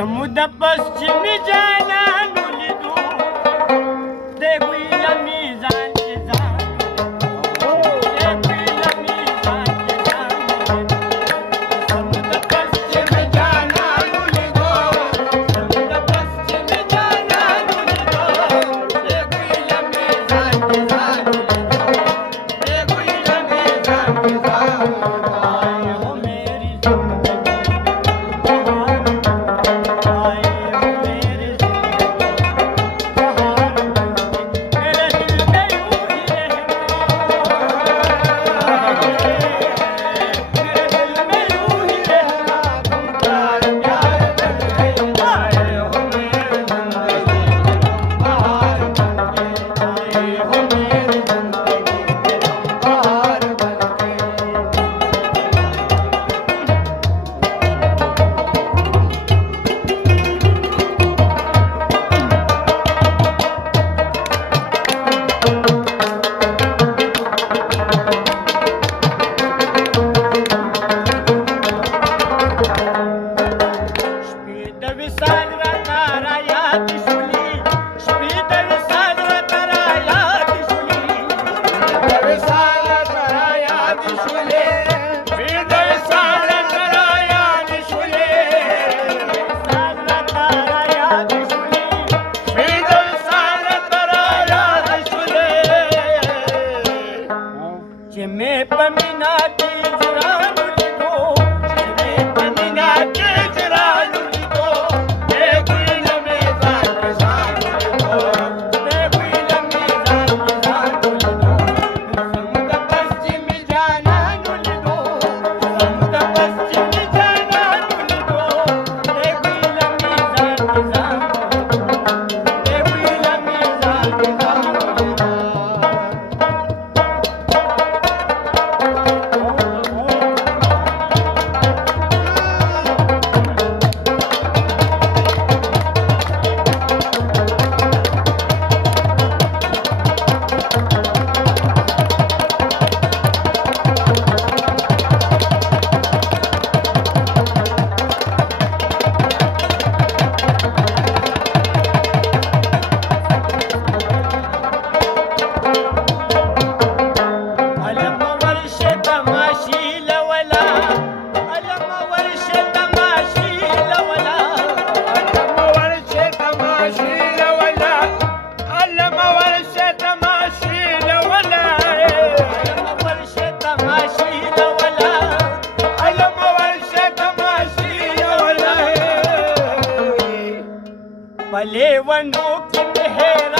समुद्र पश्चिमी जाना नुलिदू देवीला मी जाणते जाणू देवीला मी जाणते जाणू समुद्र पश्चिमी जाना नुलिदू समुद्र पश्चिमी जाना नुलिदू देवीला मी जाणते जाणू देवीला मी जाणते जाणू आए हो मेरी में पमीना की जरानु लिखो में पमीना की जरानु लिखो देवील में जान जानु लिखो देवील में जान जानु लिखो समुद्र पश्चिमी जाना नुलिखो समुद्र पश्चिमी जाना नुलिखो देवील में जान जानु देवील में जान जानु भले वनों की मेहरा